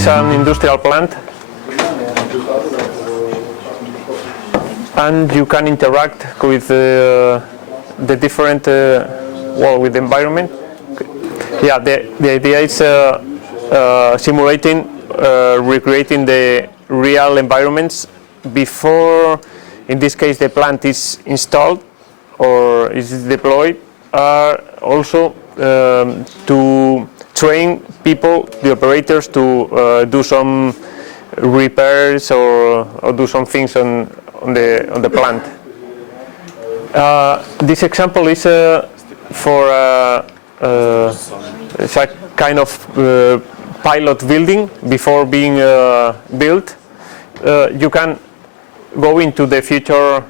is an industrial plant, and you can interact with the different with the environment. Yeah, the idea is simulating, recreating the real environments before, in this case, the plant is installed or is deployed. Also to train people, the operators, to do some repairs or do some things on the plant. This example is for it's a kind of pilot building before being built. You can go into the future.